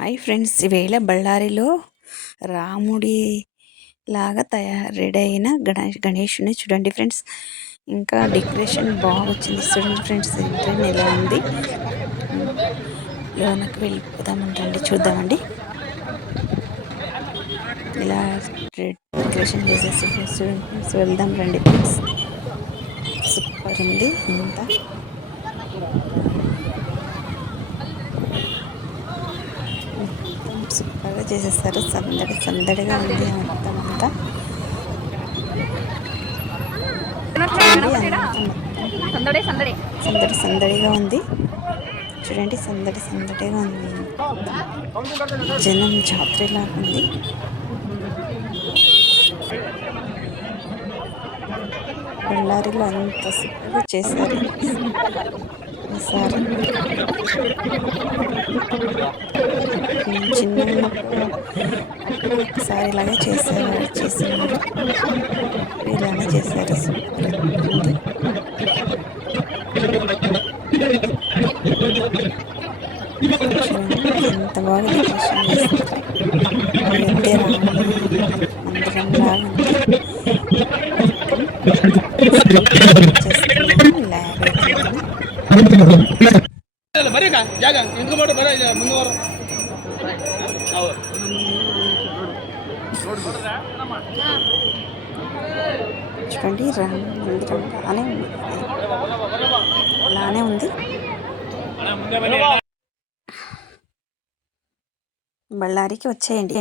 Hi friends, ఈవేళ బళ్ళారిలో రాముడి లాగా రెడీ అయిన గణేషుని చూడండి ఫ్రెండ్స్. ఇంకా డెకరేషన్ బాగా వచ్చింది చూడండి ఫ్రెండ్స్. ఎంట్రీ ఎలా ఉంది, లోనకి వెళ్ళిపోదామంటండి, చూద్దామండి. ఇలా డెకరేషన్ చేసేసి చూడండి ఫ్రెండ్స్, వెళ్దాం రండి ఫ్రెండ్స్. సూపర్ ఉంది అంతా. సూపర్గా చేసేస్తారు. సందడిగా ఉంది మొత్తం అంతా. సందడిగా ఉంది చూడండి. సందడిగా ఉంది. జనం జాతరలాగా ఉంది. బళ్ళారిలో అంత సూపర్గా చేశారు ఈసారి. నేను చిన్నప్పుడు ఒకసారి ఇలాగే చేసినారు. ఇలానే చేశారు. సూపర్ ఉంది. ఎంత బాగా డెకరేషన్ చేస్తారు. అయోధ్య రాముడి మందిరం లాగా ఉంది. చూడండి, రామ మందిరం అలానే ఉంది. బళ్ళారికి వచ్చేయండి.